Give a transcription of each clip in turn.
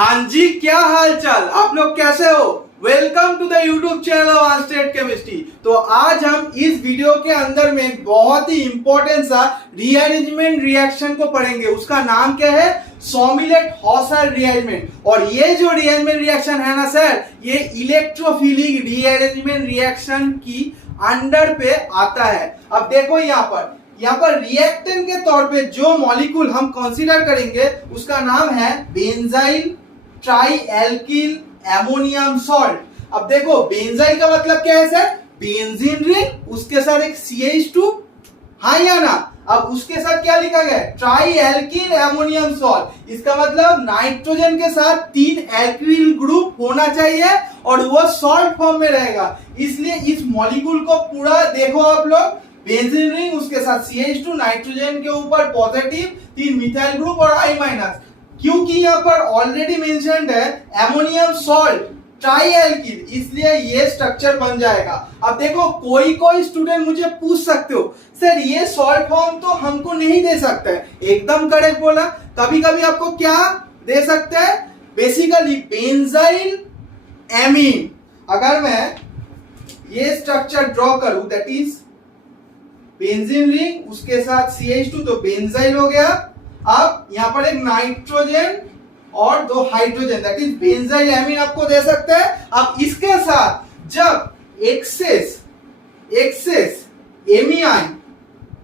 हाँ जी, क्या हाल चाल, आप लोग कैसे हो। Welcome to the YouTube channel on state chemistry. तो आज हम इस वीडियो के अंदर में बहुत ही इंपॉर्टेंट सा रीअरेंजमेंट रिएक्शन को पढ़ेंगे। उसका नाम क्या है? Sommelet Hauser rearrangement. और ये जो रीअरेंजमेंट रिएक्शन है ना सर, ये इलेक्ट्रोफिलिक रीअरेंजमेंट रिएक्शन की अंडर पे आता है। अब देखो यहाँ पर रिएक्टेंट के तौर पे जो मॉलिक्यूल हम कंसीडर करेंगे उसका नाम है बेंजाइल ट्राइएल्किल अमोनियम सॉल्ट। अब देखो बेंजाइल का मतलब क्या है सर? बेंजीन रिंग, उसके साथ एक CH2, हाँ या ना। अब उसके साथ क्या लिखा गया है? ट्राइएल्किल अमोनियम सॉल्ट। इसका मतलब नाइट्रोजन के साथ 3 एल्किल ग्रुप होना चाहिए और वो सॉल्ट फॉर्म में रहेगा। इसलिए इस मॉलिक्यूल को पूरा देखो आप लोग, बेंजीन रिंग, उसके साथ CH2, नाइट्रोजन के ऊपर पॉजिटिव 3 मिथाइल ग्रुप और I-। क्योंकि यहाँ पर ऑलरेडी मेंशन्ड है अमोनियम सॉल्ट ट्राइएल्किल, इसलिए ये स्ट्रक्चर बन जाएगा। अब देखो कोई स्टूडेंट मुझे पूछ सकते हो सर ये सॉल्ट फॉर्म तो हमको नहीं दे सकता है। एकदम करेक्ट बोला। कभी कभी आपको क्या दे सकता है? Basically benzyl amine. अगर मैं ये स्ट्रक्चर ड्रॉ करूं, दैट इज बेंजीन रिंग, उसके साथ CH2, तो बेंजाइल हो गया। अब यहां पर एक नाइट्रोजन और 2 hydrogen, that is benzyl amine आपको दे सकते हैं। अब इसके साथ जब excess MeI,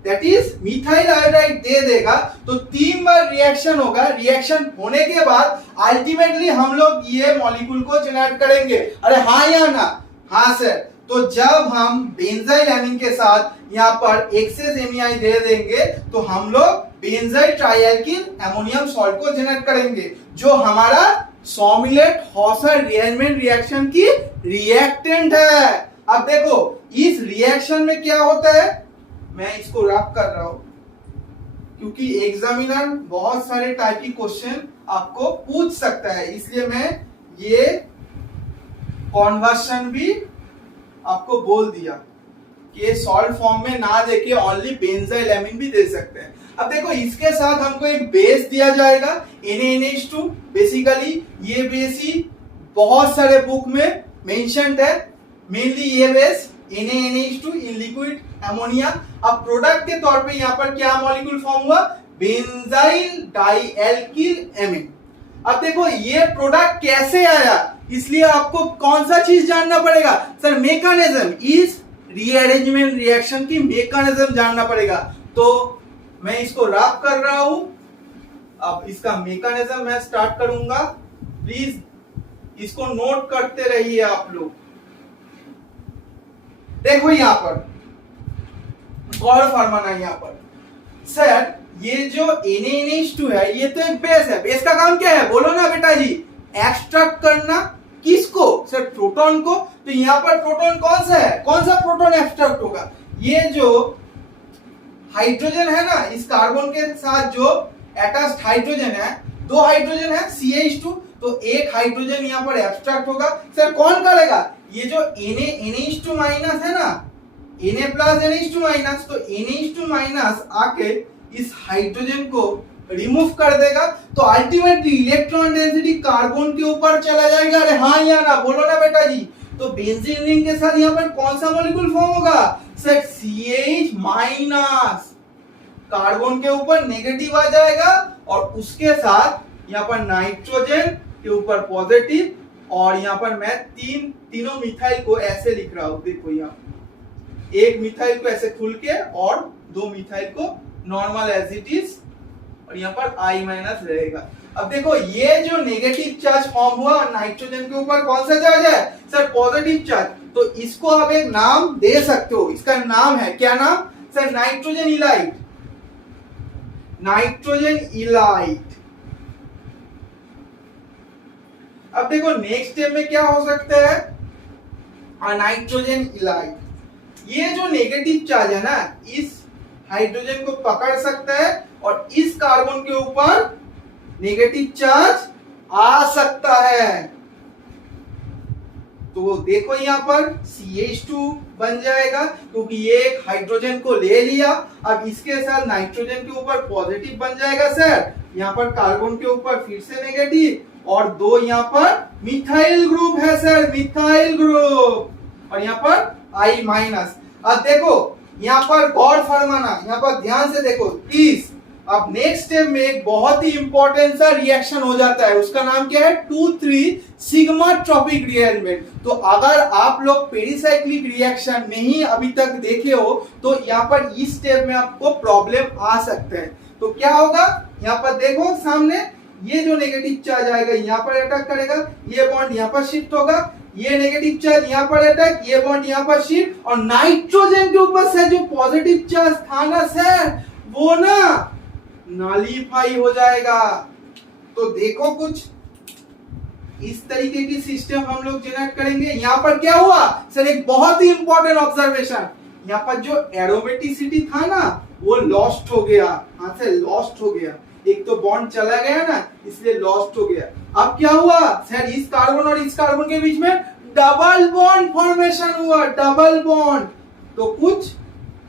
that is methyl iodide दे देगा तो 3 बार रिएक्शन होगा। रिएक्शन होने के बाद अल्टीमेटली हम लोग ये मॉलिक्यूल को जनरेट करेंगे। अरे हाँ या ना? हाँ सर। तो जब हम बेंजाइल एमीन के साथ यहाँ पर एक्सेस एमीआई दे देंगे तो हम लोग बेंजाइल ट्राइएल्किल अमोनियम सॉल्ट को जनरेट करेंगे, जो हमारा सॉमिलेट-हॉसर रीअरेंजमेंट रिएक्शन की रिएक्टेंट है। अब देखो इस रिएक्शन में क्या होता है, मैं इसको रफ कर रहा हूं क्योंकि एग्जामिनर बहुत सारे टाइप की क्वेश्चन आपको पूछ सकता है, इसलिए मैं ये कन्वर्शन भी आपको बोल दिया कि सॉल्ट फॉर्म में ना देके ओनली बेंजाइल एमीन भी दे सकते हैं। अब देखो इसके साथ हमको एक बेस दिया जाएगा NaNH2। बेसिकली ये बेस ही बहुत सारे बुक में मेंशन्ड है। मेनली ये base NaNH2 in liquid ammonia. अब प्रोडक्ट के तौर पे यहाँ पर क्या मॉलिक्यूल फॉर्म हुआ? Benzyl dialkyl amine. अब देखो ये प्रोडक्ट कैसे आया, इसलिए आपको कौन सा चीज जानना पड़ेगा सर? मैकेनिज्म, इस रीअरेंजमेंट रिएक्शन की मैकेनिज्म जानना पड़ेगा। तो मैं इसको रफ कर रहा हूं। अब इसका मैकेनिज्म मैं स्टार्ट करूंगा, प्लीज इसको नोट करते रहिए आप लोग। देखो यहां पर गौर फरमाना, यहां पर सर ये जो NaNH2 है ये तो एक बेस है। बेस का काम क्या है बोलो ना बेटा जी? एक्सट्रैक्ट करना। किसको सर? प्रोटॉन को। तो यहां पर प्रोटॉन कौन सा है? कौन सा प्रोटॉन एक्सट्रैक्ट होगा? ये जो हाइड्रोजन है ना, इस कार्बन के साथ जो अटैच्ड हाइड्रोजन है, 2 हाइड्रोजन है CH2, तो एक हाइड्रोजन यहां पर एक्सट्रैक्ट होगा। सर कौन करेगा? ये जो NaNH2 माइनस है ना, Na प्लस NH2 माइनस, तो NH2 माइनस आके इस हाइड्रोजन को रिमूव कर देगा, तो अल्टीमेटली इलेक्ट्रॉन डेंसिटी कार्बन के ऊपर चला जाएगा। अरे हाँ या ना? बोलो ना बेटा जी। तो बेंजीन रिंग के साथ यहाँ पर कौन सा मॉलिक्यूल फॉर्म होगा सर? CH माइनस, कार्बन के ऊपर नेगेटिव आ जाएगा और उसके साथ यहाँ पर नाइट्रोजन के ऊपर पॉजिटिव, और यहाँ पर मैं तीनों मिथाइल को ऐसे लिख रहा हूं। देखो यहाँ एक मिथाइल को ऐसे खुल के और 2 मिथाइल को नॉर्मल एज इट इज, और यहाँ पर I- रहेगा। अब देखो ये जो नेगेटिव चार्ज फॉर्म हुआ नाइट्रोजन के ऊपर, कौन सा चार्ज है सर? Positive charge. तो इसको आप एक नाम दे सकते हो, इसका नाम है क्या नाम sir? Nitrogen elite. Nitrogen elite. अब देखो नेक्स्ट स्टेप में क्या हो सकता है? Nitrogen elite. ये जो नेगेटिव चार्ज है ना, इस हाइड्रोजन को पकड़ सकता है और इस कार्बन के ऊपर नेगेटिव चार्ज आ सकता है। तो देखो यहाँ पर CH2 बन जाएगा क्योंकि ये एक हाइड्रोजन को ले लिया। अब इसके साथ नाइट्रोजन के ऊपर पॉजिटिव बन जाएगा सर, यहाँ पर कार्बन के ऊपर फिर से नेगेटिव और 2 यहाँ पर मिथाइल ग्रुप है सर, मिथाइल ग्रुप, और यहाँ पर I माइनस। अब देखो यहाँ पर गौर फरमाना, यहाँ पर ध्यान से देखो प्लीज। अब नेक्स्ट स्टेप में एक बहुत ही इंपॉर्टेंट सा रिएक्शन हो जाता है, उसका नाम क्या है, 2,3 सिग्मा ट्रॉपिक रिएरेंजमेंट। तो अगर आप लोग पेरिसाइक्लिक रिएक्शन नहीं अभी तक देखे हो तो यहाँ पर इस स्टेप में आपको प्रॉब्लम आ सकते हैं। तो क्या होगा, यहाँ पर देखो सामने ये जो नेगेटिव चार्ज आएगा यहाँ पर अटैक करेगा, ये बॉन्ड यहाँ पर शिफ्ट होगा, ये नेगेटिव चार्ज यहाँ पर अटैक, ये बॉन्ड यहाँ पर शिफ्ट, और नाइट्रोजन के ऊपर से जो पॉजिटिव चार्ज था ना सर, वो ना नॉलिफाई हो जाएगा। तो देखो कुछ इस तरीके की सिस्टम हम लोग जनरेट करेंगे। यहाँ पर क्या हुआ सर, एक बहुत ही इंपॉर्टेंट ऑब्जर्वेशन, यहाँ पर जो एरोमेटिसिटी था ना वो लॉस्ट हो गया, हाँ से लॉस्ट हो गया, एक तो बॉन्ड चला गया ना इसलिए लॉस्ट हो गया। अब क्या हुआ सर, इस कार्बन और इस कार्बन के बीच में डबल बॉन्ड फॉर्मेशन हुआ, डबल बॉन्ड। तो कुछ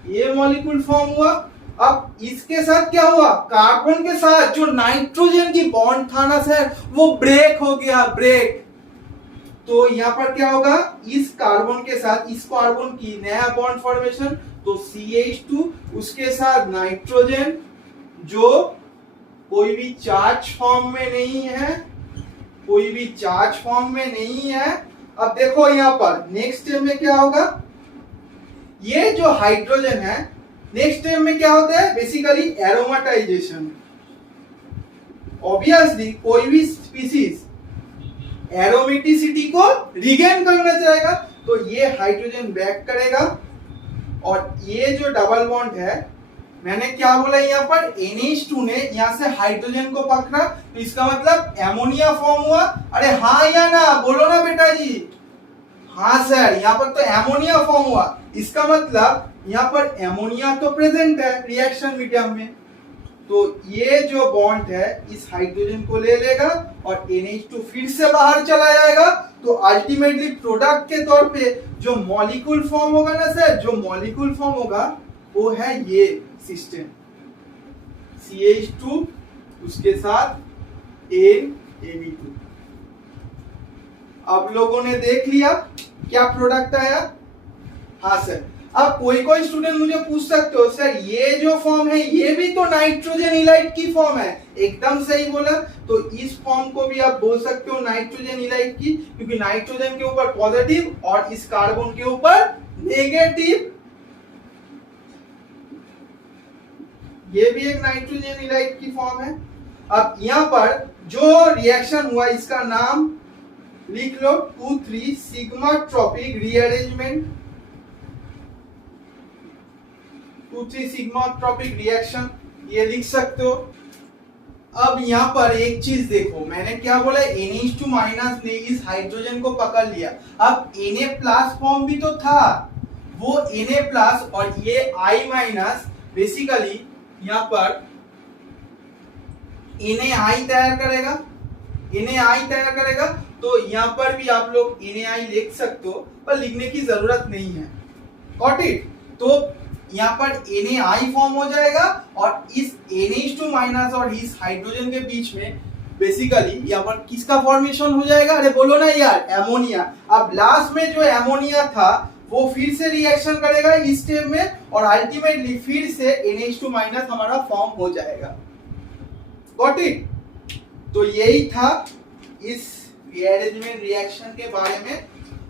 ये मॉलिक्यूल फॉर्म हुआ। अब इसके साथ क्या हुआ, कार्बन के साथ जो नाइट्रोजन की बॉन्ड था ना सर वो ब्रेक हो गया, ब्रेक। तो यहाँ पर क्या होगा, इस कार्बन के साथ इस कार्बन की नया बॉन्ड फॉर्मेशन, तो CH2 उसके साथ नाइट्रोजन जो कोई भी चार्ज फॉर्म में नहीं है, कोई भी चार्ज फॉर्म में नहीं है। अब देखो यहाँ पर नेक्स्ट स्टेप में क्या होगा, ये जो हाइड्रोजन है नेक्स्ट स्टेप में क्या होता है, बेसिकली एरोमेटाइजेशन। ऑब्वियसली कोई भी स्पीसीज एरोमेटिसिटी को रिगेन करना चाहेगा, तो ये हाइड्रोजन बैक करेगा, और ये जो डबल बॉन्ड है, मैंने क्या बोला यहाँ पर, NH2 ने यहाँ से हाइड्रोजन को पकड़ा, तो इसका मतलब एमोनिया फॉर्म हुआ। अरे हाँ या ना, बोलो ना बेटा जी, हाँ सर, यहाँ पर तो एमोनिया फॉर्म हुआ। इसका मतलब यहाँ पर एमोनिया तो प्रेजेंट है रिएक्शन मीडियम में, तो ये जो बॉन्ड है इस हाइड्रोजन को ले लेगा और NH2 फिर से बाहर चला जाएगा। तो अल्टीमेटली प्रोडक्ट के तौर पे जो मॉलिक्यूल फॉर्म होगा ना सर, जो मॉलिक्यूल फॉर्म होगा वो है ये सिस्टम, CH2 उसके साथ NAB2। अब लोगों ने देख लिया क्या प्रोडक्ट आया, हाँ सर। अब कोई स्टूडेंट मुझे पूछ सकते हो सर ये जो फॉर्म है ये भी तो नाइट्रोजन इलाइट की फॉर्म है, एकदम सही बोला। तो इस फॉर्म को भी आप बोल सकते हो नाइट्रोजन इलाइट की, क्योंकि नाइट्रोजन के ऊपर पॉजिटिव और इस कार्बन के ऊपर नेगेटिव, ये भी एक नाइट्रोजन इलाइट की फॉर्म है। अब यहाँ पर जो रिएक्शन हुआ इसका नाम लिख लो, 2,3 sigma tropic rearrangement, 2,3 sigma tropic reaction, ये लिख सकते हो। अब यहाँ पर एक चीज देखो, मैंने क्या बोला, NH2 माइनस ने इस हाइड्रोजन को पकड़ लिया। अब Na प्लस फॉर्म भी तो था, वो Na प्लस और ये I माइनस, बेसिकली यहाँ पर NaI तैयार करेगा, NaI तैयार करेगा। तो यहाँ पर भी आप लोग NaI लिख सकते हो, पर लिखने की जरूरत नहीं है, गॉट इट। तो यहाँ पर NaI फॉर्म हो जाएगा और इस NH2 माइनस और इस हाइड्रोजन के बीच में बेसिकली यहाँ पर किसका फॉर्मेशन हो जाएगा, अरे बोलो ना यार, एमोनिया। अब लास्ट में जो एमोनिया था वो फिर से रिएक्शन करेगा इस स्टेप में और अल्टीमेटली फिर से NH2 माइनस हमारा फॉर्म हो जाएगा, गॉट इट। तो यही था इस रीअरेंजमेंट रिएक्शन के बारे में।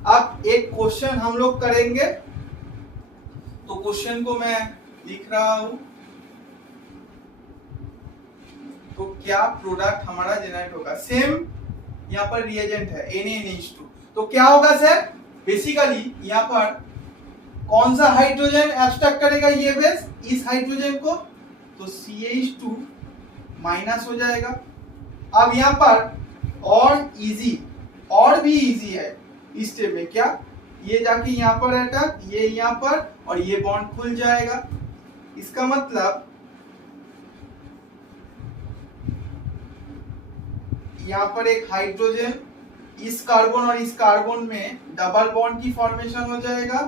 अब एक क्वेश्चन हम लोग करेंगे, तो क्वेश्चन को मैं लिख रहा हूं। तो क्या प्रोडक्ट हमारा जनरेट होगा, सेम यहाँ पर रिएजेंट है NaNH2, तो क्या होगा सर, बेसिकली यहाँ पर कौन सा हाइड्रोजन एब्स्ट्रैक्ट करेगा ये बेस, इस हाइड्रोजन को, तो CH2 माइनस हो जाएगा। अब यहाँ पर और भी इजी है इस स्टेप में, क्या, ये जाके यहाँ पर अटैक, ये यहाँ पर, और ये बॉन्ड खुल जाएगा। इसका मतलब यहाँ पर एक हाइड्रोजन इस कार्बन और इस कार्बन में डबल बॉन्ड की फॉर्मेशन हो जाएगा।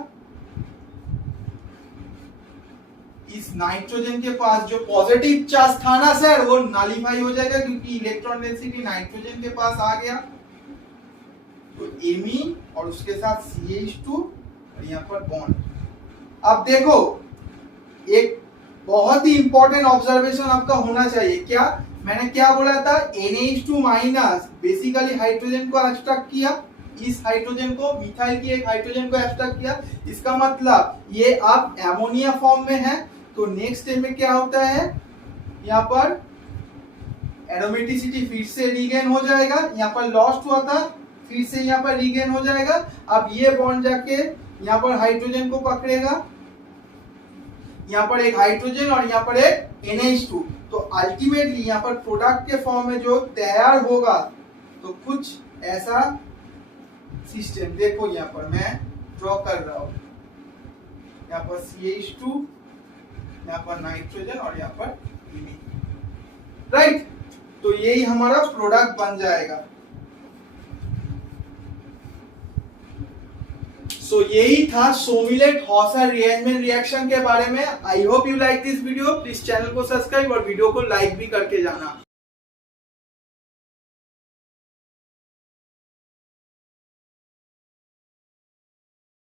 इस नाइट्रोजन के पास जो पॉजिटिव चार्ज था ना सर, वो नॉलिफाई हो जाएगा क्योंकि इलेक्ट्रॉन डेंसिटी नाइट्रोजन के पास आ गया। तो एमी और उसके साथ CH2 और यहाँ पर बॉन्ड। अब देखो एक बहुत ही इंपॉर्टेंट ऑब्जर्वेशन आपका होना चाहिए। क्या मैंने क्या बोला था? NH2 माइनस बेसिकली हाइड्रोजन को एक्सट्रैक्ट किया, इस हाइड्रोजन को, मिथाइल की एक हाइड्रोजन को एक्सट्रैक्ट किया। इसका मतलब ये अब एमोनिया फॉर्म में है। तो नेक्स्ट स्टेप में क्या होता है, यहाँ पर एरोमेटिसिटी फिर से रीगेन हो जाएगा, यहाँ पर लॉस्ट हुआ था फिर से यहाँ पर रीगेन हो जाएगा। अब ये बॉन्ड जाके यहाँ पर हाइड्रोजन को पकड़ेगा, यहाँ पर एक हाइड्रोजन और यहाँ पर एक NH2। तो अल्टीमेटली यहाँ पर प्रोडक्ट के फॉर्म में जो तैयार होगा तो कुछ ऐसा सिस्टम, देखो यहाँ पर मैं ड्रॉ कर रहा हूँ, यहाँ पर CH2, यहाँ पर नाइट्रोजन और यहाँ पर राइट। तो यही हमारा प्रोडक्ट बन जाएगा। सो यही था सोमिलेट-हॉसर रीअरेंजमेंट रिएक्शन के बारे में। I hope you like this video. Please channel को सब्सक्राइब और वीडियो को लाइक भी करके जाना।